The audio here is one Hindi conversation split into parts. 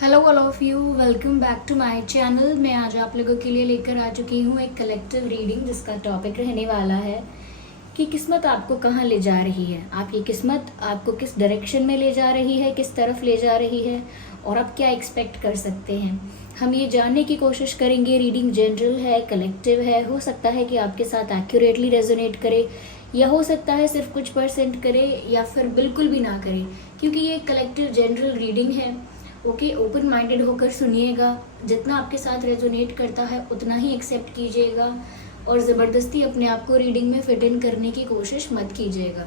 Hello all of you, welcome back to my channel. मैं आज आप लोगों के लिए लेकर आ चुकी हूँ एक कलेक्टिव रीडिंग जिसका टॉपिक रहने वाला है कि किस्मत आपको कहाँ ले जा रही है। आपकी किस्मत आपको किस डायरेक्शन में ले जा रही है, किस तरफ ले जा रही है और आप क्या एक्सपेक्ट कर सकते हैं। हम ये जानने की कोशिश करेंगे। रीडिंग जनरल है, कलेक्टिव है, हो सकता है कि आपके साथ एक्यूरेटली रेजोनेट करे या हो सकता है सिर्फ कुछ % करे या फिर बिल्कुल भी ना करे, क्योंकि ये कलेक्टिव जनरल रीडिंग है। ओके, ओपन माइंडेड होकर सुनिएगा। जितना आपके साथ रेजोनेट करता है उतना ही एक्सेप्ट कीजिएगा और ज़बरदस्ती अपने आप को रीडिंग में फिट इन करने की कोशिश मत कीजिएगा।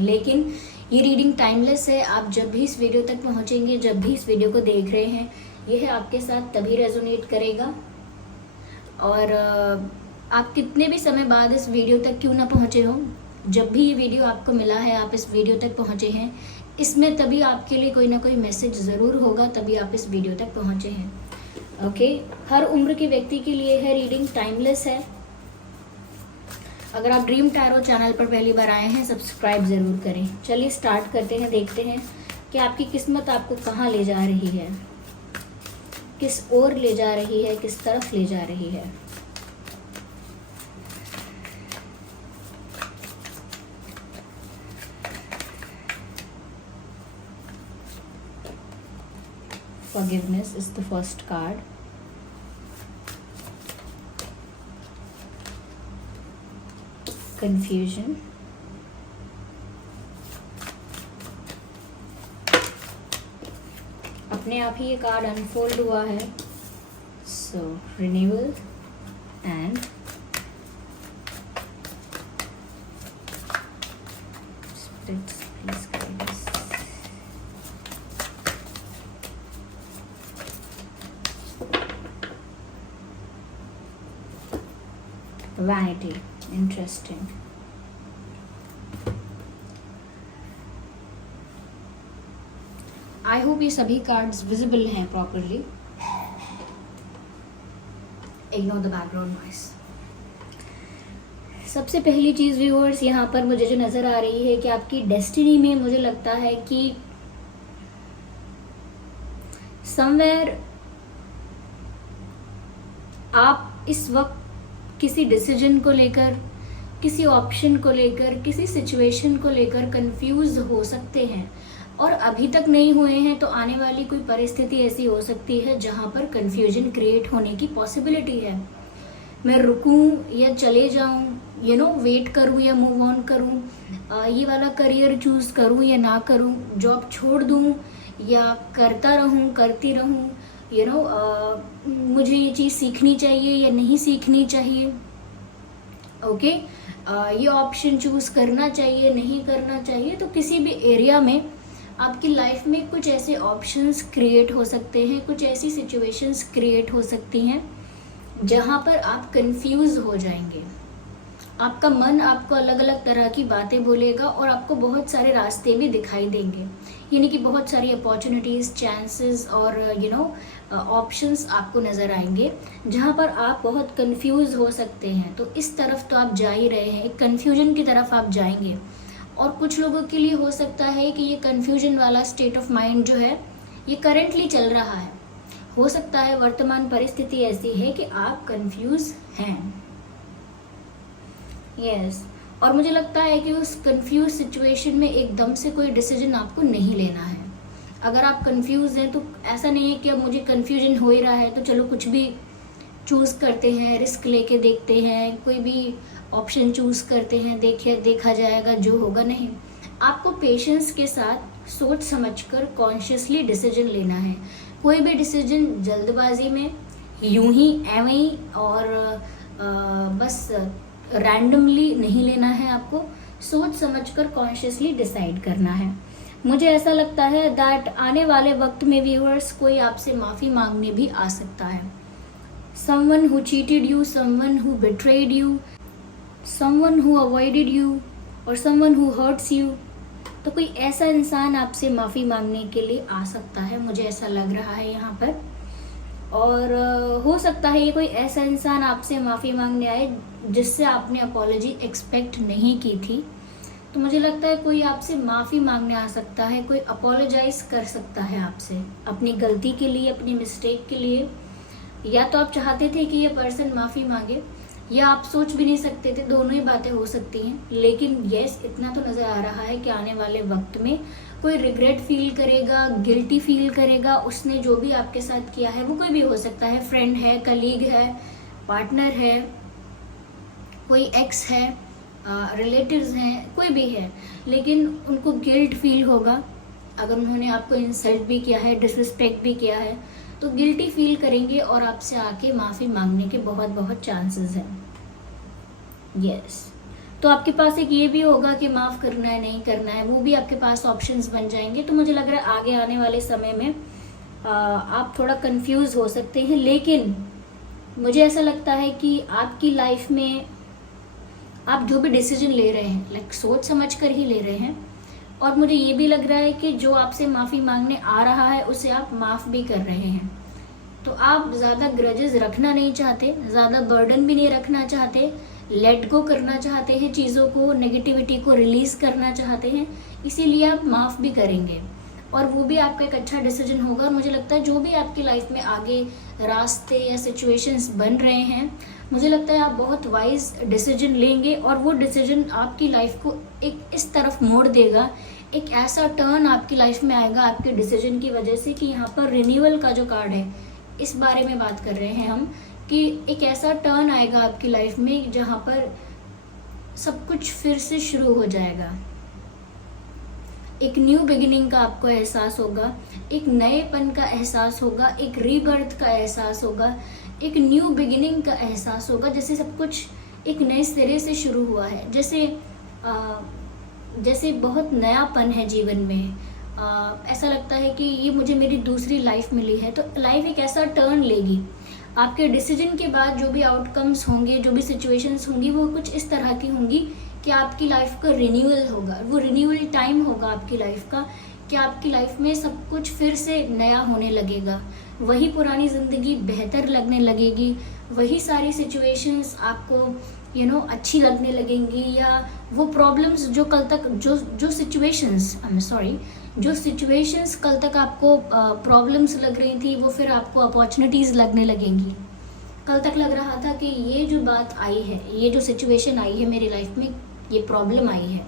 लेकिन ये रीडिंग टाइमलेस है। आप जब भी इस वीडियो तक पहुंचेंगे, जब भी इस वीडियो को देख रहे हैं, यह आपके साथ तभी रेजोनेट करेगा। और आप कितने भी समय बाद इस वीडियो तक क्यों ना पहुंचे हो, जब भी ये वीडियो आपको मिला है, आप इस वीडियो तक पहुंचे हैं, इसमें तभी आपके लिए कोई ना कोई मैसेज ज़रूर होगा, तभी आप इस वीडियो तक पहुंचे हैं। ओके, हर उम्र के व्यक्ति के लिए है रीडिंग, टाइमलेस है। अगर आप ड्रीम टैरो चैनल पर पहली बार आए हैं, सब्सक्राइब ज़रूर करें। चलिए स्टार्ट करते हैं, देखते हैं कि आपकी किस्मत आपको कहाँ ले जा रही है, किस ओर ले जा रही है, किस तरफ ले जा रही है। Forgiveness is the first card. Confusion. अपने आप ही ये कार्ड अनफोल्ड हुआ है। So renewal and spirits, please guide us. Vanity, interesting. I hope ये सभी कार्ड्स विजिबल हैं properly. Ignore the background noise. सबसे पहली चीज़ व्यूअर्स, यहाँ पर मुझे जो नज़र आ रही है कि आपकी डेस्टिनी में मुझे लगता है कि समवेयर आप इस वक्त किसी डिसीजन को लेकर, किसी ऑप्शन को लेकर, किसी सिचुएशन को लेकर कंफ्यूज हो सकते हैं और अभी तक नहीं हुए हैं, तो आने वाली कोई परिस्थिति ऐसी हो सकती है जहां पर कंफ्यूजन क्रिएट होने की पॉसिबिलिटी है। मैं रुकूं या चले जाऊं, वेट करूं या मूव ऑन करूं, ये वाला करियर चूज करूं या ना करूं, जॉब छोड़ दूं या करता रहूं, करती रहूं, मुझे ये चीज़ सीखनी चाहिए या नहीं सीखनी चाहिए। ओके, ये ऑप्शन चूज करना चाहिए, नहीं करना चाहिए। तो किसी भी एरिया में आपकी लाइफ में कुछ ऐसे ऑप्शंस क्रिएट हो सकते हैं, कुछ ऐसी सिचुएशंस क्रिएट हो सकती हैं जहां पर आप कंफ्यूज हो जाएंगे। आपका मन आपको अलग अलग तरह की बातें बोलेगा और आपको बहुत सारे रास्ते भी दिखाई देंगे, यानी कि बहुत सारी अपॉर्चुनिटीज़, चांसेस और ऑप्शंस आपको नज़र आएंगे जहां पर आप बहुत कंफ्यूज हो सकते हैं। तो इस तरफ तो आप जा ही रहे हैं, एक कन्फ्यूजन की तरफ आप जाएंगे। और कुछ लोगों के लिए हो सकता है कि ये कन्फ्यूजन वाला स्टेट ऑफ माइंड जो है ये करेंटली चल रहा है। हो सकता है वर्तमान परिस्थिति ऐसी है कि आप कंफ्यूज हैं। यस, और मुझे लगता है कि उस कंफ्यूज सिचुएशन में एकदम से कोई डिसीजन आपको नहीं लेना है। अगर आप कंफ्यूज हैं तो ऐसा नहीं है कि अब मुझे कंफ्यूजन हो ही रहा है तो चलो कुछ भी चूज़ करते हैं, रिस्क लेके देखते हैं, कोई भी ऑप्शन चूज़ करते हैं, देखा जाएगा जो होगा। नहीं, आपको पेशेंस के साथ सोच समझकर कॉन्शियसली डिसीजन लेना है। कोई भी डिसीजन जल्दबाजी में, यूं ही एवं ही और बस रैंडमली नहीं लेना है। आपको सोच समझकर कॉन्शियसली डिसाइड करना है। मुझे ऐसा लगता है दैट आने वाले वक्त में व्यूअर्स कोई आपसे माफ़ी मांगने भी आ सकता है। Someone who cheated you, someone who betrayed you, someone who avoided you और समवन हु हर्ट्स यू। तो कोई ऐसा इंसान आपसे माफ़ी मांगने के लिए आ सकता है, मुझे ऐसा लग रहा है यहाँ पर। और हो सकता है ये कोई ऐसा इंसान आपसे माफ़ी मांगने आए जिससे आपने अपॉलॉजी एक्सपेक्ट नहीं की थी। तो मुझे लगता है कोई आपसे माफ़ी मांगने आ सकता है, कोई अपोलोजाइज कर सकता है आपसे अपनी गलती के लिए, अपनी मिस्टेक के लिए। या तो आप चाहते थे कि ये पर्सन माफ़ी मांगे, या आप सोच भी नहीं सकते थे, दोनों ही बातें हो सकती हैं। लेकिन यस, इतना तो नज़र आ रहा है कि आने वाले वक्त में कोई रिग्रेट फील करेगा, गिल्टी फील करेगा। उसने जो भी आपके साथ किया है, वो कोई भी हो सकता है, फ्रेंड है, कलीग है, पार्टनर है, कोई एक्स है, रिलेटिव्स हैं, कोई भी है, लेकिन उनको गिल्ट फील होगा। अगर उन्होंने आपको इंसल्ट भी किया है, डिसरिस्पेक्ट भी किया है, तो गिल्टी फील करेंगे और आपसे आके माफ़ी मांगने के बहुत बहुत चांसेस हैं। यस, तो आपके पास एक ये भी होगा कि माफ़ करना है, नहीं करना है, वो भी आपके पास ऑप्शंस बन जाएंगे। तो मुझे लग रहा है आगे आने वाले समय में आप थोड़ा कंफ्यूज हो सकते हैं, लेकिन मुझे ऐसा लगता है कि आपकी लाइफ में आप जो भी डिसीजन ले रहे हैं, लाइक सोच समझ कर ही ले रहे हैं। और मुझे ये भी लग रहा है कि जो आपसे माफ़ी मांगने आ रहा है उसे आप माफ़ भी कर रहे हैं। तो आप ज़्यादा ग्रजेस रखना नहीं चाहते, ज़्यादा बर्डन भी नहीं रखना चाहते, लेट गो करना चाहते हैं चीज़ों को, नेगेटिविटी को रिलीज़ करना चाहते हैं, इसीलिए आप माफ़ भी करेंगे। और वो भी आपका एक अच्छा डिसीजन होगा। और मुझे लगता है जो भी आपकी लाइफ में आगे रास्ते या सिचुएशंस बन रहे हैं, मुझे लगता है आप बहुत वाइज डिसीजन लेंगे और वो डिसीजन आपकी लाइफ को एक इस तरफ मोड़ देगा, एक ऐसा टर्न आपकी लाइफ में आएगा आपके डिसीजन की वजह से कि यहाँ पर रिन्यूअल का जो कार्ड है, इस बारे में बात कर रहे हैं हम, कि एक ऐसा टर्न आएगा आपकी लाइफ में जहाँ पर सब कुछ फिर से शुरू हो जाएगा। एक न्यू बिगिनिंग का आपको एहसास होगा, एक नएपन का एहसास होगा, एक रीबर्थ का एहसास होगा, एक न्यू बिगिनिंग का एहसास होगा, जैसे सब कुछ एक नए सिरे से शुरू हुआ है, जैसे बहुत नयापन है जीवन में। ऐसा लगता है कि ये मुझे मेरी दूसरी लाइफ मिली है। तो लाइफ एक ऐसा टर्न लेगी, आपके डिसीजन के बाद जो भी आउटकम्स होंगे, जो भी सिचुएशंस होंगी, वो कुछ इस तरह की होंगी कि आपकी लाइफ का रिन्यूअल होगा। वो रिन्यूअल टाइम होगा आपकी लाइफ का, कि आपकी लाइफ में सब कुछ फिर से नया होने लगेगा, वही पुरानी ज़िंदगी बेहतर लगने लगेगी, वही सारी सिचुएशंस आपको अच्छी लगने लगेंगी, या वो प्रॉब्लम्स जो कल तक जो सिचुएशंस कल तक आपको प्रॉब्लम्स लग रही थी, वो फिर आपको अपॉर्चुनिटीज़ लगने लगेंगी। कल तक लग रहा था कि ये जो बात आई है, ये जो सिचुएशन आई है मेरी लाइफ में, ये प्रॉब्लम आई है,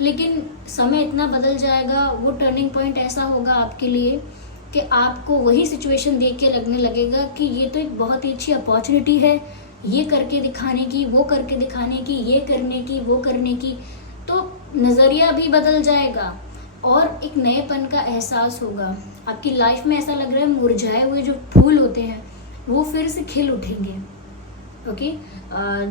लेकिन समय इतना बदल जाएगा, वो टर्निंग पॉइंट ऐसा होगा आपके लिए कि आपको वही सिचुएशन देख के लगने लगेगा कि ये तो एक बहुत ही अच्छी अपॉर्चुनिटी है, ये करके दिखाने की, वो करके दिखाने की, ये करने की, वो करने की। तो नज़रिया भी बदल जाएगा और एक नएपन का एहसास होगा आपकी लाइफ में। ऐसा लग रहा है मुरझाए हुए जो फूल होते हैं वो फिर से खिल उठेंगे। ओके,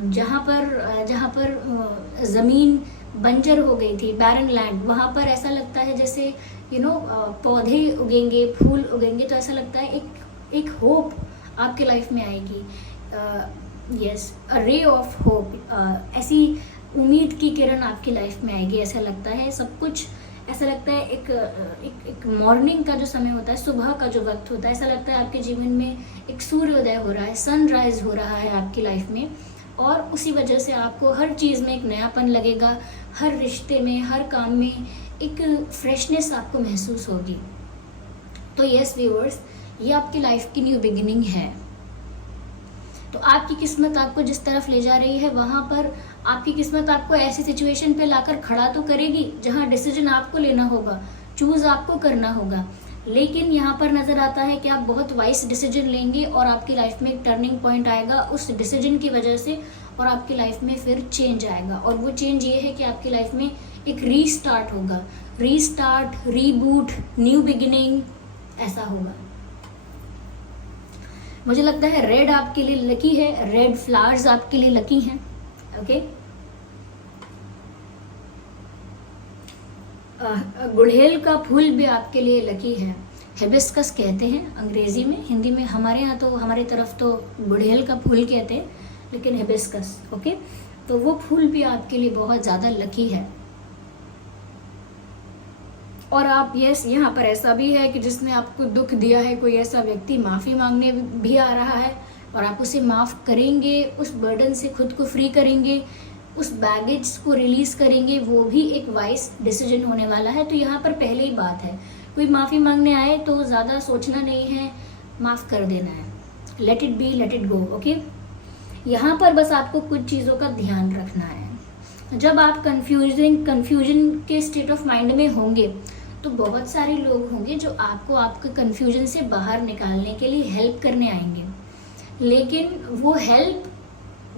जहाँ पर ज़मीन बंजर हो गई थी, बैरन लैंड, वहाँ पर ऐसा लगता है जैसे पौधे उगेंगे, फूल उगेंगे। तो ऐसा लगता है एक होप आपके लाइफ में आएगी। Yes, a ray of hope, ऐसी उम्मीद की किरण आपकी लाइफ में आएगी। ऐसा लगता है सब कुछ, ऐसा लगता है एक मॉर्निंग का जो समय होता है, सुबह का जो वक्त होता है, ऐसा लगता है आपके जीवन में एक सूर्योदय हो रहा है, सनराइज हो रहा है आपकी लाइफ में। और उसी वजह से आपको हर चीज़ में एक नयापन लगेगा, हर रिश्ते में, हर काम में एक फ्रेशनेस आपको महसूस होगी। तो यस व्यूअर्स, ये आपकी लाइफ की न्यू बिगिनिंग है। तो आपकी किस्मत आपको जिस तरफ ले जा रही है, वहाँ पर आपकी किस्मत आपको ऐसी सिचुएशन पे लाकर खड़ा तो करेगी जहाँ डिसीजन आपको लेना होगा, चूज़ आपको करना होगा। लेकिन यहाँ पर नज़र आता है कि आप बहुत वाइस डिसीजन लेंगे और आपकी लाइफ में एक टर्निंग पॉइंट आएगा उस डिसीजन की वजह से, और आपकी लाइफ में फिर चेंज आएगा। और वो चेंज ये है कि आपकी लाइफ में एक रीस्टार्ट होगा, रीस्टार्ट, रीबूट, न्यू बिगिनिंग, ऐसा होगा। मुझे लगता है रेड आपके लिए लकी है, रेड फ्लावर्स आपके लिए लकी हैं। ओके, गुड़हेल का फूल भी आपके लिए लकी है। हिबिस्कस कहते हैं अंग्रेजी में, हिंदी में हमारे यहाँ तो हमारी तरफ तो गुड़हेल का फूल कहते हैं, लेकिन हिबिस्कस। ओके, तो वो फूल भी आपके लिए बहुत ज़्यादा लकी है। और आप यस, यहाँ पर ऐसा भी है कि जिसने आपको दुख दिया है, कोई ऐसा व्यक्ति माफ़ी मांगने भी आ रहा है और आप उसे माफ़ करेंगे, उस बर्डन से खुद को फ्री करेंगे, उस बैगेज को रिलीज करेंगे, वो भी एक वाइज डिसीजन होने वाला है। तो यहाँ पर पहले ही बात है, कोई माफ़ी मांगने आए तो ज़्यादा सोचना नहीं है, माफ़ कर देना है, let it be, let it go. Okay, यहाँ पर बस आपको कुछ चीज़ों का ध्यान रखना है। जब आप कन्फ्यूजन के स्टेट ऑफ माइंड में होंगे तो बहुत सारे लोग होंगे जो आपको आपके कन्फ्यूजन से बाहर निकालने के लिए हेल्प करने आएंगे, लेकिन वो हेल्प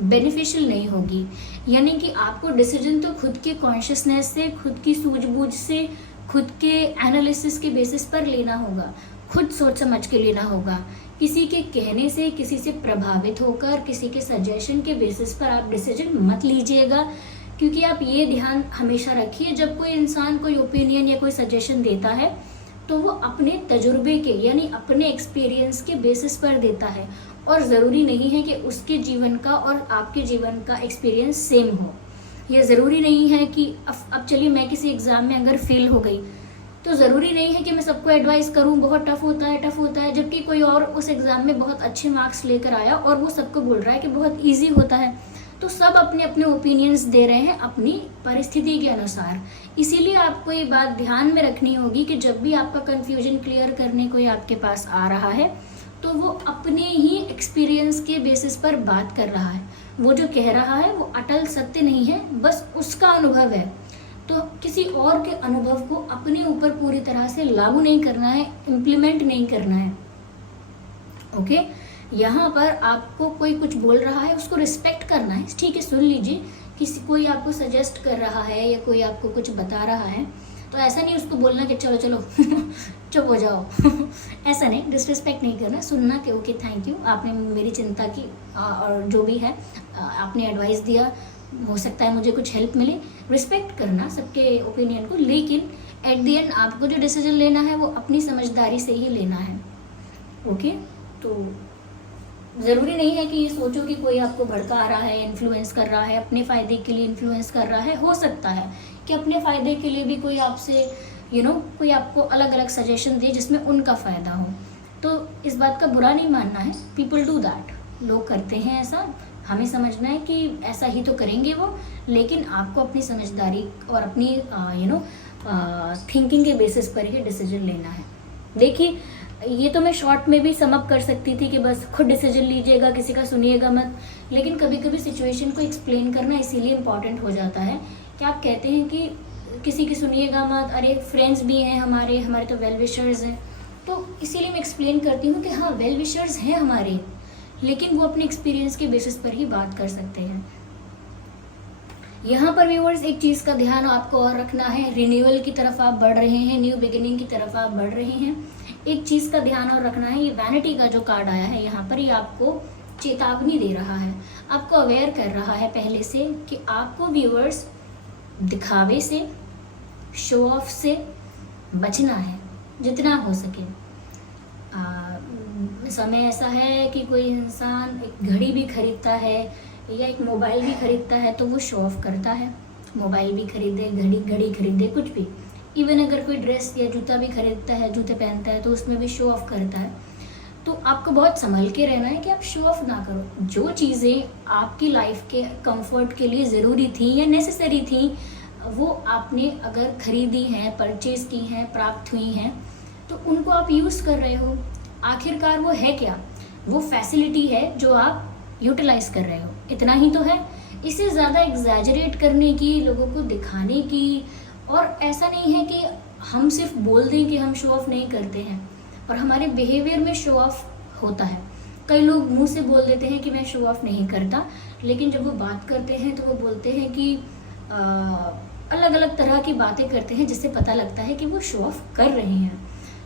बेनिफिशियल नहीं होगी। यानी कि आपको डिसीजन तो खुद के कॉन्शियसनेस से, खुद की सूझबूझ से, खुद के एनालिसिस के बेसिस पर लेना होगा, खुद सोच समझ के लेना होगा। किसी के कहने से, किसी से प्रभावित होकर, किसी के सजेशन के बेसिस पर आप डिसीजन मत लीजिएगा। क्योंकि आप ये ध्यान हमेशा रखिए, जब कोई इंसान कोई ओपिनियन या कोई सजेशन देता है तो वो अपने तजुर्बे के यानी अपने एक्सपीरियंस के बेसिस पर देता है, और ज़रूरी नहीं है कि उसके जीवन का और आपके जीवन का एक्सपीरियंस सेम हो। ये ज़रूरी नहीं है कि अब चलिए मैं किसी एग्ज़ाम में अगर फेल हो गई तो ज़रूरी नहीं है कि मैं सबको एडवाइस करूं बहुत टफ होता है, जबकि कोई और उस एग्ज़ाम में बहुत अच्छे मार्क्स लेकर आया और वो सबको बोल रहा है कि बहुत ईजी होता है। तो सब अपने अपने ओपिनियंस दे रहे हैं अपनी परिस्थिति के अनुसार। इसीलिए आपको ये बात ध्यान में रखनी होगी कि जब भी आपका कन्फ्यूजन क्लियर करने कोई आपके पास आ रहा है तो वो अपने ही एक्सपीरियंस के बेसिस पर बात कर रहा है। वो जो कह रहा है वो अटल सत्य नहीं है, बस उसका अनुभव है। तो किसी और के अनुभव को अपने ऊपर पूरी तरह से लागू नहीं करना है, इम्प्लीमेंट नहीं करना है। ओके, यहाँ पर आपको कोई कुछ बोल रहा है उसको रिस्पेक्ट करना है, ठीक है, सुन लीजिए। कोई आपको सजेस्ट कर रहा है या कोई आपको कुछ बता रहा है तो ऐसा नहीं उसको बोलना कि चलो चलो चुप हो जाओ ऐसा नहीं, डिसरिस्पेक्ट नहीं करना, सुनना कि ओके थैंक यू, आपने मेरी चिंता की और जो भी है आपने एडवाइस दिया, हो सकता है मुझे कुछ हेल्प मिले। रिस्पेक्ट करना सबके ओपिनियन को, लेकिन एट द एंड आपको जो डिसीजन लेना है वो अपनी समझदारी से ही लेना है। ओके, तो ज़रूरी नहीं है कि ये सोचो कि कोई आपको भड़का रहा है, इन्फ्लुएंस कर रहा है, अपने फ़ायदे के लिए इन्फ्लुएंस कर रहा है। हो सकता है कि अपने फ़ायदे के लिए भी कोई आपसे कोई आपको अलग अलग सजेशन दे जिसमें उनका फ़ायदा हो, तो इस बात का बुरा नहीं मानना है। पीपल डू दैट, लोग करते हैं ऐसा, हमें समझना है कि ऐसा ही तो करेंगे वो, लेकिन आपको अपनी समझदारी और अपनी थिंकिंग के बेसिस पर ही डिसीजन लेना है। देखिए, ये तो मैं शॉर्ट में भी समअप कर सकती थी कि बस खुद डिसीजन लीजिएगा, किसी का सुनिएगा मत, लेकिन कभी कभी सिचुएशन को एक्सप्लेन करना इसीलिए इम्पॉर्टेंट हो जाता है कि आप कहते हैं कि किसी की सुनिएगा मत, अरे फ्रेंड्स भी हैं हमारे तो वेल विशर्स हैं, तो इसीलिए मैं एक्सप्लेन करती हूँ कि हाँ वेल विशर्स हैं हमारे, लेकिन वो अपने एक्सपीरियंस के बेसिस पर ही बात कर सकते हैं। यहाँ पर व्यूअर्स एक चीज़ का ध्यान आपको और रखना है, रिन्यूअल की तरफ आप बढ़ रहे हैं, न्यू बिगिनिंग की तरफ आप बढ़ रहे हैं। एक चीज़ का ध्यान और रखना है, ये वैनिटी का जो कार्ड आया है यहाँ पर, ये आपको चेतावनी दे रहा है, आपको अवेयर कर रहा है पहले से कि आपको व्यूअर्स दिखावे से, शो ऑफ से बचना है जितना हो सके। समय ऐसा है कि कोई इंसान एक घड़ी भी खरीदता है या एक मोबाइल भी खरीदता है तो वो शो ऑफ करता है, मोबाइल भी खरीदे, घड़ी खरीदे, कुछ भी, इवन अगर कोई ड्रेस या जूता भी खरीदता है, जूते पहनता है तो उसमें भी शो ऑफ करता है। तो आपको बहुत संभल के रहना है कि आप शो ऑफ ना करो। जो चीज़ें आपकी लाइफ के कंफर्ट के लिए ज़रूरी थी या नेसेसरी थी, वो आपने अगर खरीदी हैं, परचेज़ की हैं, प्राप्त हुई हैं, तो उनको आप यूज़ कर रहे हो। आखिरकार वो है क्या? वो फैसिलिटी है जो आप यूटिलाइज कर रहे हो, इतना ही तो है। इससे ज़्यादा एग्जैजरेट करने की, लोगों को दिखाने की, और ऐसा नहीं है कि हम सिर्फ बोल दें कि हम शो ऑफ नहीं करते हैं और हमारे बिहेवियर में शो ऑफ होता है। कई लोग मुंह से बोल देते हैं कि मैं शो ऑफ नहीं करता, लेकिन जब वो बात करते हैं तो वो बोलते हैं कि अलग अलग तरह की बातें करते हैं जिससे पता लगता है कि वो शो ऑफ कर रहे हैं।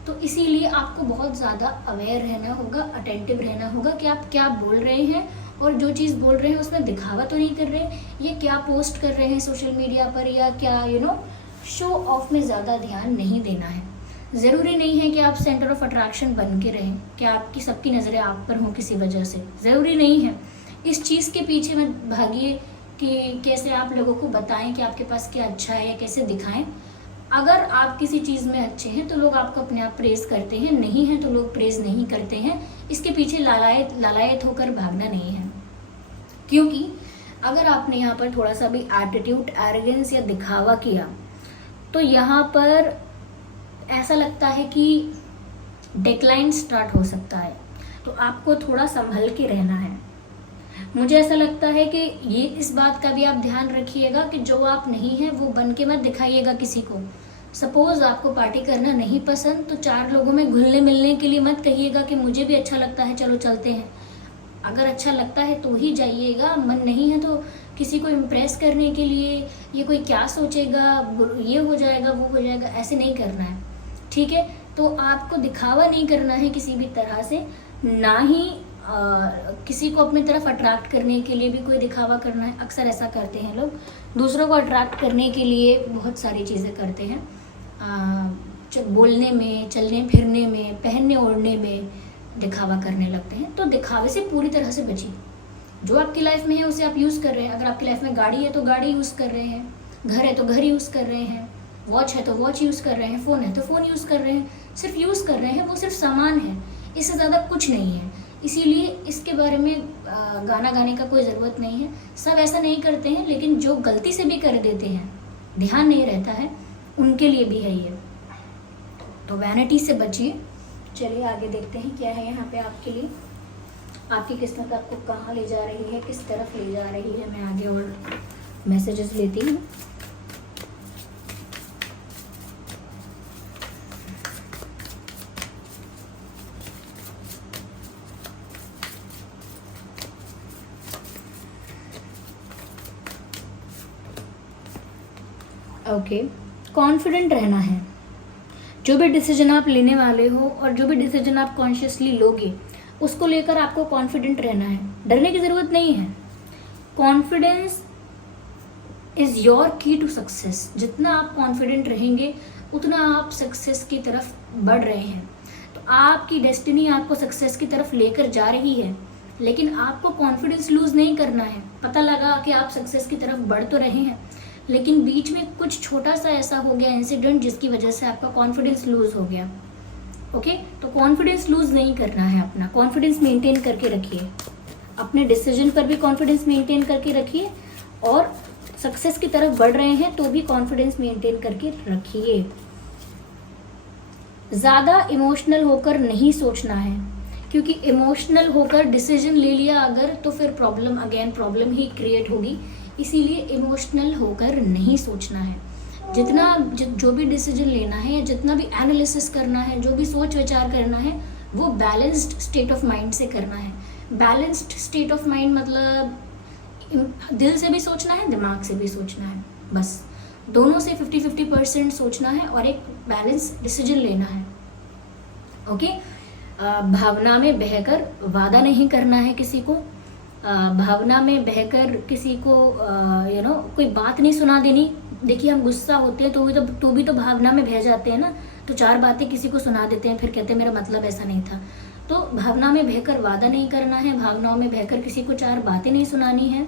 तो इसीलिए आपको बहुत ज़्यादा अवेयर रहना होगा, अटेंटिव रहना होगा कि आप क्या बोल रहे हैं, और जो चीज़ बोल रहे हैं उसमें दिखावा तो नहीं कर रहे, ये क्या पोस्ट कर रहे हैं सोशल मीडिया पर, या क्या शो ऑफ में ज़्यादा ध्यान नहीं देना है। ज़रूरी नहीं है कि आप सेंटर ऑफ अट्रैक्शन बन के रहें, कि आपकी सबकी नज़रें आप पर हों किसी वजह से, ज़रूरी नहीं है। इस चीज़ के पीछे मत भागिए कि कैसे आप लोगों को बताएं कि आपके पास क्या अच्छा है, या कैसे दिखाएं। अगर आप किसी चीज़ में अच्छे हैं तो लोग आपको अपने आप प्रेज़ करते हैं, नहीं हैं तो लोग प्रेज़ नहीं करते हैं। इसके पीछे लालायत होकर भागना नहीं है, क्योंकि अगर आपने यहाँ पर थोड़ा सा भी एटीट्यूड, एरोगेंस या दिखावा किया तो यहाँ पर ऐसा लगता है कि डिक्लाइन स्टार्ट हो सकता है। तो आपको थोड़ा संभल के रहना है। मुझे ऐसा लगता है कि ये इस बात का भी आप ध्यान रखिएगा कि जो आप नहीं हैं वो बन के मत दिखाइएगा किसी को। सपोज आपको पार्टी करना नहीं पसंद तो 4 लोगों में घुलने मिलने के लिए मत कहिएगा कि मुझे भी अच्छा लगता है, चलो चलते हैं। अगर अच्छा लगता है तो ही जाइएगा, मन नहीं है तो किसी को इम्प्रेस करने के लिए ये कोई क्या सोचेगा, ये हो जाएगा वो हो जाएगा, ऐसे नहीं करना है, ठीक है। तो आपको दिखावा नहीं करना है किसी भी तरह से, ना ही किसी को अपनी तरफ अट्रैक्ट करने के लिए भी कोई दिखावा करना है। अक्सर ऐसा करते हैं लोग, दूसरों को अट्रैक्ट करने के लिए बहुत सारी चीज़ें करते हैं, बोलने में, चलने फिरने में, पहनने ओढ़ने में दिखावा करने लगते हैं। तो दिखावे से पूरी तरह से बचिए। जो आपकी लाइफ में है उसे आप यूज़ कर रहे हैं। अगर आपकी लाइफ में गाड़ी है तो गाड़ी यूज़ कर रहे हैं, घर है तो घर यूज़ कर रहे हैं, वॉच है तो वॉच यूज़ कर रहे हैं, फ़ोन है तो फ़ोन यूज़ कर रहे हैं, सिर्फ यूज़ कर रहे हैं, वो सिर्फ सामान है, इससे ज़्यादा कुछ नहीं है। इसीलिए इसके बारे में गाना गाने का कोई ज़रूरत नहीं है। सब ऐसा नहीं करते हैं, लेकिन जो गलती से भी कर देते हैं, ध्यान नहीं रहता है, उनके लिए भी है ये। तो वैनिटी से बचिए। चलिए आगे देखते हैं क्या है यहाँ पे आपके लिए। आपकी किस्मत आपको कहाँ ले जा रही है, किस तरफ ले जा रही है। मैं आगे और मैसेजेस लेती हूँ। ओके, कॉन्फिडेंट रहना है। जो भी डिसीजन आप लेने वाले हो और जो भी डिसीजन आप कॉन्शियसली लोगे उसको लेकर आपको कॉन्फिडेंट रहना है। डरने की ज़रूरत नहीं है। कॉन्फिडेंस इज़ योर की टू सक्सेस। जितना आप कॉन्फिडेंट रहेंगे उतना आप सक्सेस की तरफ बढ़ रहे हैं। तो आपकी डेस्टिनी आपको सक्सेस की तरफ लेकर जा रही है, लेकिन आपको कॉन्फिडेंस लूज़ नहीं करना है। पता लगा कि आप सक्सेस की तरफ बढ़ तो रहे हैं, लेकिन बीच में कुछ छोटा सा ऐसा हो गया इंसिडेंट जिसकी वजह से आपका कॉन्फिडेंस लूज हो गया। ओके, तो कॉन्फिडेंस लूज नहीं करना है, अपना कॉन्फिडेंस मेंटेन करके रखिए। अपने डिसीजन पर भी कॉन्फिडेंस मेंटेन करके रखिए, और सक्सेस की तरफ बढ़ रहे हैं तो भी कॉन्फिडेंस मेंटेन करके रखिए। ज़्यादा इमोशनल होकर नहीं सोचना है, क्योंकि इमोशनल होकर डिसीजन ले लिया अगर तो फिर प्रॉब्लम ही क्रिएट होगी। इसीलिए इमोशनल होकर नहीं सोचना है। जो भी डिसीजन लेना है या जितना भी एनालिसिस करना है, जो भी सोच विचार करना है, वो बैलेंस्ड स्टेट ऑफ माइंड से करना है। बैलेंस्ड स्टेट ऑफ माइंड मतलब दिल से भी सोचना है, दिमाग से भी सोचना है, बस दोनों से 50-50% सोचना है और एक बैलेंस डिसीजन लेना है। ओके, भावना में बहकर वादा नहीं करना है किसी को। भावना में बहकर किसी को कोई बात नहीं सुना देनी। देखिए, हम गुस्सा होते हैं तो भी तो भावना में बह जाते हैं ना, तो 4 बातें किसी को सुना देते हैं, फिर कहते हैं मेरा मतलब ऐसा नहीं था। तो भावना में बहकर वादा नहीं करना है, भावनाओं में बहकर किसी को 4 बातें नहीं सुनानी है,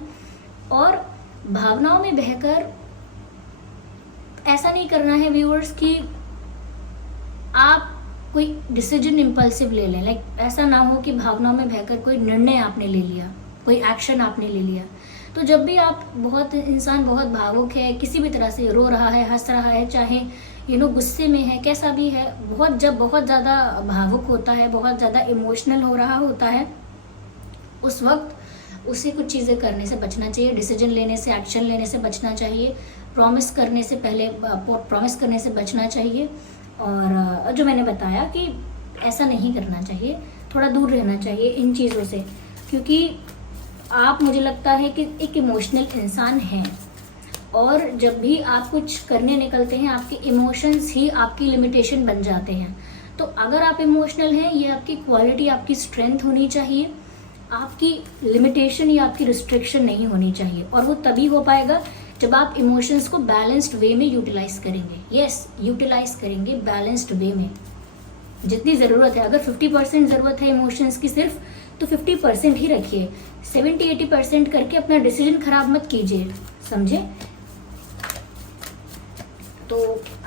और भावनाओं में बहकर ऐसा नहीं करना है व्यूअर्स कि आप कोई डिसीजन इम्पल्सिव ले लें। लाइक ऐसा ना हो कि भावनाओं में बहकर कोई निर्णय आपने ले लिया, कोई एक्शन आपने ले लिया। तो जब भी आप इंसान बहुत भावुक है, किसी भी तरह से रो रहा है, हंस रहा है, चाहे गुस्से में है, कैसा भी है, जब बहुत ज़्यादा भावुक होता है, बहुत ज़्यादा इमोशनल हो रहा होता है, उस वक्त उसे कुछ चीज़ें करने से बचना चाहिए, डिसीजन लेने से, एक्शन लेने से बचना चाहिए, प्रॉमिस करने से बचना चाहिए। और जो मैंने बताया कि ऐसा नहीं करना चाहिए, थोड़ा दूर रहना चाहिए इन चीज़ों से, क्योंकि आप, मुझे लगता है कि एक इमोशनल इंसान हैं, और जब भी आप कुछ करने निकलते हैं आपके इमोशंस ही आपकी लिमिटेशन बन जाते हैं। तो अगर आप इमोशनल हैं, ये आपकी क्वालिटी, आपकी स्ट्रेंथ होनी चाहिए, आपकी लिमिटेशन या आपकी रिस्ट्रिक्शन नहीं होनी चाहिए। और वो तभी हो पाएगा जब आप इमोशंस को बैलेंस्ड वे में यूटिलाइज करेंगे। यूटिलाइज करेंगे बैलेंस्ड वे में, जितनी ज़रूरत है। अगर 50% ज़रूरत है इमोशंस की सिर्फ, तो 50% ही रखिए। 70-80% करके अपना डिसीजन खराब मत कीजिए, समझे। तो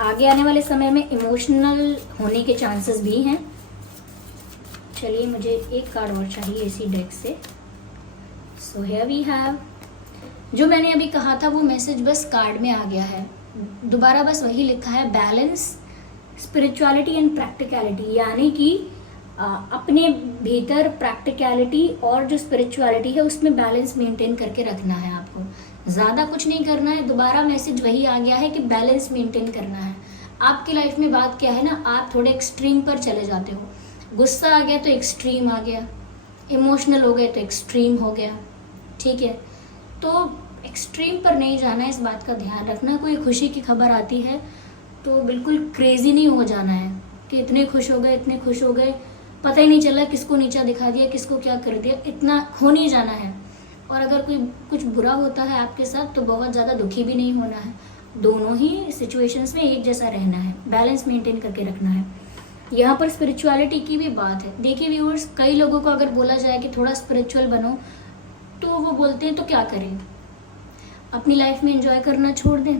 आगे आने वाले समय में इमोशनल होने के चांसेस भी हैं। चलिए, मुझे एक कार्ड और चाहिए इसी डेक से। सो हियर वी हैव जो मैंने अभी कहा था वो मैसेज बस कार्ड में आ गया है, दोबारा बस वही लिखा है, बैलेंस स्पिरिचुअलिटी एंड प्रैक्टिकलिटी, यानी कि अपने भीतर प्रैक्टिकलिटी और जो स्पिरिचुअलिटी है उसमें बैलेंस मेंटेन करके रखना है आपको, ज़्यादा कुछ नहीं करना है। दोबारा मैसेज वही आ गया है कि बैलेंस मेंटेन करना है। आपकी लाइफ में बात क्या है ना, आप थोड़े एक्सट्रीम पर चले जाते हो, गुस्सा आ गया तो एक्सट्रीम आ गया, इमोशनल हो गए तो एक्सट्रीम हो गया, ठीक है। तो एक्सट्रीम पर नहीं जाना है, इस बात का ध्यान रखना। कोई खुशी की खबर आती है तो बिल्कुल क्रेजी नहीं हो जाना है कि इतने खुश हो गए, इतने खुश हो गए, पता ही नहीं चला किसको नीचा दिखा दिया, किसको क्या कर दिया, इतना खो नहीं जाना है। और अगर कोई कुछ बुरा होता है आपके साथ तो बहुत ज़्यादा दुखी भी नहीं होना है, दोनों ही सिचुएशंस में एक जैसा रहना है, बैलेंस मेंटेन करके रखना है। यहाँ पर स्पिरिचुअलिटी की भी बात है। देखिए व्यूअर्स, कई लोगों को अगर बोला जाए कि थोड़ा स्पिरिचुअल बनो तो वो बोलते हैं तो क्या करें, अपनी लाइफ में एंजॉय करना छोड़ दें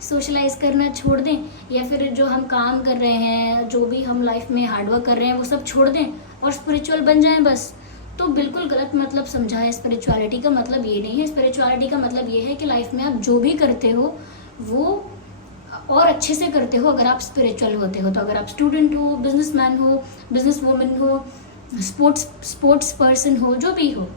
सोशलाइज करना छोड़ दें, या फिर जो हम काम कर रहे हैं, जो भी हम लाइफ में हार्डवर्क कर रहे हैं वो सब छोड़ दें और स्पिरिचुअल बन जाएं बस। तो बिल्कुल गलत मतलब समझा है। स्पिरिचुअलिटी का मतलब ये नहीं है। स्पिरिचुअलिटी का मतलब ये है कि लाइफ में आप जो भी करते हो वो और अच्छे से करते हो अगर आप स्पिरिचुअल होते हो। तो अगर आप स्टूडेंट हो, बिजनेसमैन हो, बिजनेस वूमेन हो, स्पोर्ट्स पर्सन हो, जो भी हो,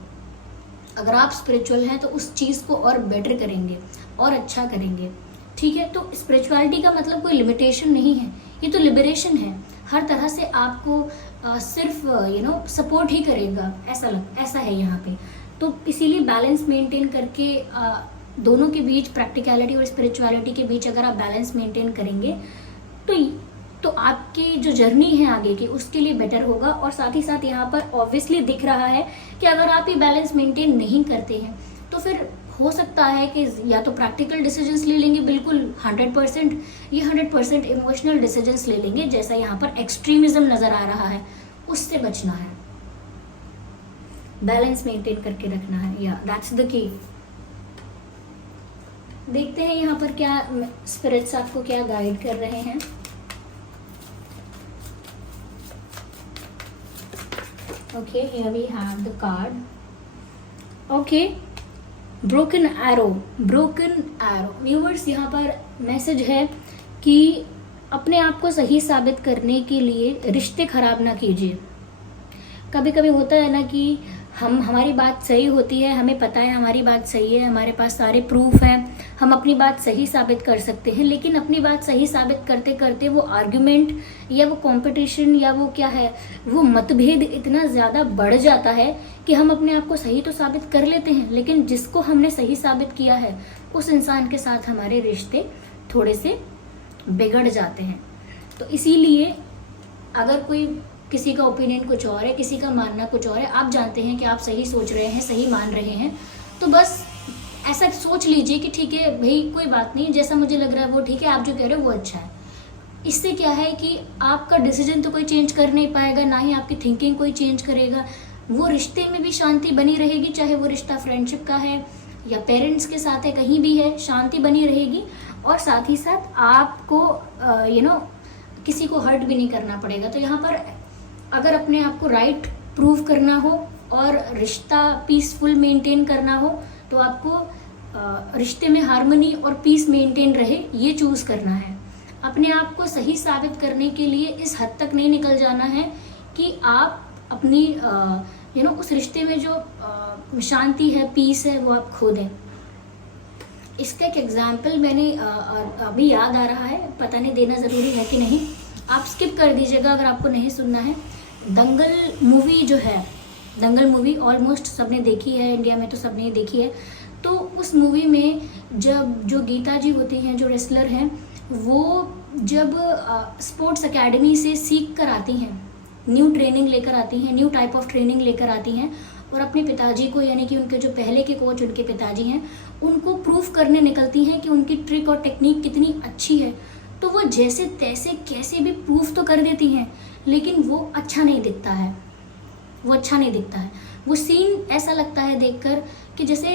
अगर आप स्पिरिचुअल हैं तो उस चीज़ को और बेटर करेंगे और अच्छा करेंगे, ठीक है। तो स्पिरिचुअलिटी का मतलब कोई लिमिटेशन नहीं है, ये तो लिबरेशन है। हर तरह से आपको सिर्फ सपोर्ट ही करेगा, ऐसा है यहाँ पे। तो इसीलिए बैलेंस मेंटेन करके दोनों के बीच, प्रैक्टिकलिटी और स्पिरिचुअलिटी के बीच अगर आप बैलेंस मेंटेन करेंगे तो आपकी जो जर्नी है आगे की उसके लिए बेटर होगा। और साथ ही साथ यहाँ पर ऑब्वियसली दिख रहा है कि अगर आप ये बैलेंस मेंटेन नहीं करते हैं तो फिर हो सकता है कि या तो प्रैक्टिकल डिसीजंस ले लेंगे बिल्कुल 100%, या 100% इमोशनल डिसीजंस ले लेंगे, जैसा यहाँ पर एक्सट्रीमिज्म नजर आ रहा है, उससे बचना है, बैलेंस मेंटेन करके रखना है, या दैट्स द की। देखते हैं यहाँ पर क्या स्पिरिट्स आपको क्या गाइड कर रहे हैं। Okay, here we have the card. Okay, broken arrow. Viewers, यहाँ पर मैसेज है कि अपने आप को सही साबित करने के लिए रिश्ते खराब ना कीजिए। कभी कभी होता है ना कि हमारी बात सही होती है, हमें पता है हमारी बात सही है, हमारे पास सारे प्रूफ हैं, हम अपनी बात सही साबित कर सकते हैं, लेकिन अपनी बात सही साबित करते करते वो आर्ग्यूमेंट या वो कंपटीशन या वो क्या है, वो मतभेद इतना ज़्यादा बढ़ जाता है कि हम अपने आप को सही तो साबित कर लेते हैं, लेकिन जिसको हमने सही साबित किया है उस इंसान के साथ हमारे रिश्ते थोड़े से बिगड़ जाते हैं। तो इसीलिए अगर कोई किसी का ओपिनियन कुछ और है, किसी का मानना कुछ और है, आप जानते हैं कि आप सही सोच रहे हैं, सही मान रहे हैं, तो बस ऐसा सोच लीजिए कि ठीक है भाई, कोई बात नहीं, जैसा मुझे लग रहा है वो ठीक है, आप जो कह रहे हो वो अच्छा है। इससे क्या है कि आपका डिसीजन तो कोई चेंज कर नहीं पाएगा, ना ही आपकी थिंकिंग कोई चेंज करेगा, वो रिश्ते में भी शांति बनी रहेगी, चाहे वो रिश्ता फ्रेंडशिप का है या पेरेंट्स के साथ है, कहीं भी है, शांति बनी रहेगी। और साथ ही साथ आपको किसी को हर्ट भी नहीं करना पड़ेगा। तो यहाँ पर अगर अपने आप को राइट प्रूव करना हो और रिश्ता पीसफुल मेंटेन करना हो तो आपको रिश्ते में हार्मनी और पीस मेंटेन रहे, ये चूज करना है। अपने आप को सही साबित करने के लिए इस हद तक नहीं निकल जाना है कि आप अपनी उस रिश्ते में जो शांति है, पीस है, वो आप खो दें। इसका एक एग्जाम्पल मैंने अभी याद आ रहा है, पता नहीं देना ज़रूरी है कि नहीं, आप स्किप कर दीजिएगा अगर आपको नहीं सुनना है। दंगल मूवी जो है, दंगल मूवी ऑलमोस्ट सबने देखी है, इंडिया में तो सबने देखी है। तो उस मूवी में जब जो गीता जी होती हैं, जो रेसलर हैं, वो जब स्पोर्ट्स एकेडमी से सीख कर आती हैं, न्यू ट्रेनिंग लेकर आती हैं, न्यू टाइप ऑफ ट्रेनिंग लेकर आती हैं, और अपने पिताजी को, यानी कि उनके जो पहले के कोच उनके पिताजी हैं, उनको प्रूफ करने निकलती हैं कि उनकी ट्रिक और टेक्निक कितनी अच्छी है। तो वो जैसे तैसे कैसे भी प्रूफ तो कर देती हैं, लेकिन वो अच्छा नहीं दिखता है, वो सीन ऐसा लगता है देखकर कि जैसे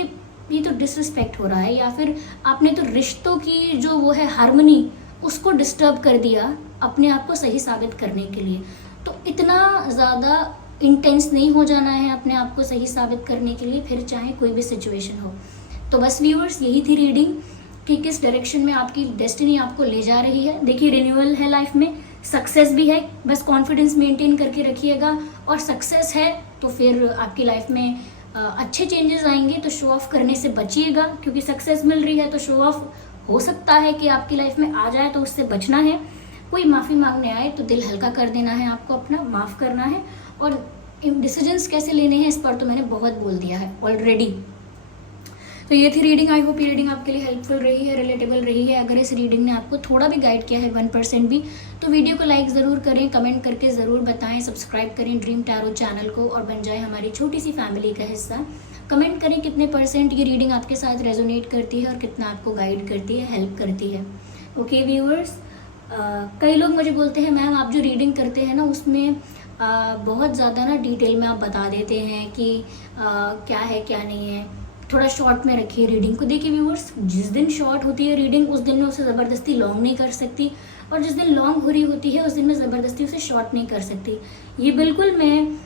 ये तो डिसरिस्पेक्ट हो रहा है, या फिर आपने तो रिश्तों की जो वो है हार्मनी, उसको डिस्टर्ब कर दिया अपने आप को सही साबित करने के लिए। तो इतना ज़्यादा इंटेंस नहीं हो जाना है अपने आप को सही साबित करने के लिए, फिर चाहे कोई भी सिचुएशन हो। तो बस व्यूअर्स, यही थी रीडिंग कि किस डायरेक्शन में आपकी डेस्टिनी आपको ले जा रही है। देखिए, रिन्यूअल है लाइफ में, सक्सेस भी है, बस कॉन्फिडेंस मेंटेन करके रखिएगा। और सक्सेस है तो फिर आपकी लाइफ में अच्छे चेंजेस आएंगे, तो शो ऑफ करने से बचिएगा, क्योंकि सक्सेस मिल रही है तो शो ऑफ हो सकता है कि आपकी लाइफ में आ जाए, तो उससे बचना है। कोई माफ़ी मांगने आए तो दिल हल्का कर देना है, आपको अपना माफ़ करना है। और डिसीजंस कैसे लेने हैं इस पर तो मैंने बहुत बोल दिया है ऑलरेडी। तो ये थी रीडिंग। आई होप ये रीडिंग आपके लिए हेल्पफुल रही है, रिलेटेबल रही है। अगर इस रीडिंग ने आपको थोड़ा भी गाइड किया है 1% भी, तो वीडियो को लाइक ज़रूर करें, कमेंट करके ज़रूर बताएं, सब्सक्राइब करें ड्रीम टैरो चैनल को और बन जाए हमारी छोटी सी फैमिली का हिस्सा। कमेंट करें कितने % ये रीडिंग आपके साथ रेजोनेट करती है और कितना आपको गाइड करती है, हेल्प करती है। ओके व्यूअर्स, कई लोग मुझे बोलते हैं मैम आप जो रीडिंग करते हैं ना उसमें बहुत ज़्यादा ना डिटेल में आप बता देते हैं कि क्या है क्या नहीं है, थोड़ा शॉर्ट में रखिए रीडिंग को। देखिए व्यूअर्स, जिस दिन शॉर्ट होती है रीडिंग उस दिन मैं उसे ज़बरदस्ती लॉन्ग नहीं कर सकती, और जिस दिन लॉन्ग हो रही होती है उस दिन मैं ज़बरदस्ती उसे शॉर्ट नहीं कर सकती। ये बिल्कुल मैं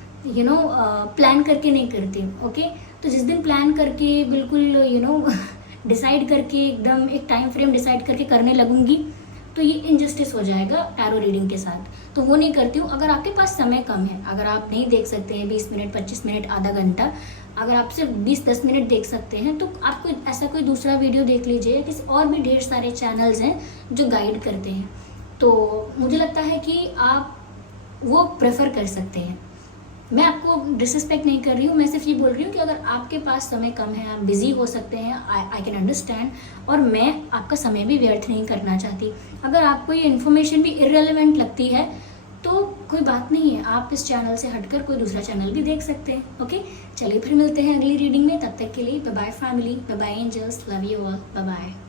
प्लान करके नहीं करती। ओके, तो जिस दिन प्लान करके बिल्कुल डिसाइड करके एकदम एक टाइम फ्रेम डिसाइड करके करने लगूंगी तो ये इनजस्टिस हो जाएगा टैरो रीडिंग के साथ, तो वो नहीं करती हूँ। अगर आपके पास समय कम है, अगर आप नहीं देख सकते हैं 20 मिनट 25 मिनट आधा घंटा, अगर आप सिर्फ 20-10 मिनट देख सकते हैं तो आप कोई ऐसा कोई दूसरा वीडियो देख लीजिए। किसी और भी ढेर सारे चैनल्स हैं जो गाइड करते हैं, तो मुझे लगता है कि आप वो प्रेफर कर सकते हैं। मैं आपको डिसरिस्पेक्ट नहीं कर रही हूँ, मैं सिर्फ ये बोल रही हूँ कि अगर आपके पास समय कम है, आप बिजी हो सकते हैं, आई कैन अंडरस्टैंड, और मैं आपका समय भी व्यर्थ नहीं करना चाहती। अगर आपको ये इन्फॉर्मेशन भी इररेलेवेंट लगती है तो कोई बात नहीं है, आप इस चैनल से हटकर कोई दूसरा चैनल भी देख सकते हैं। ओके, चलिए फिर मिलते हैं अगली रीडिंग में, तब तक के लिए bye bye family, bye bye angels, love you all, bye bye.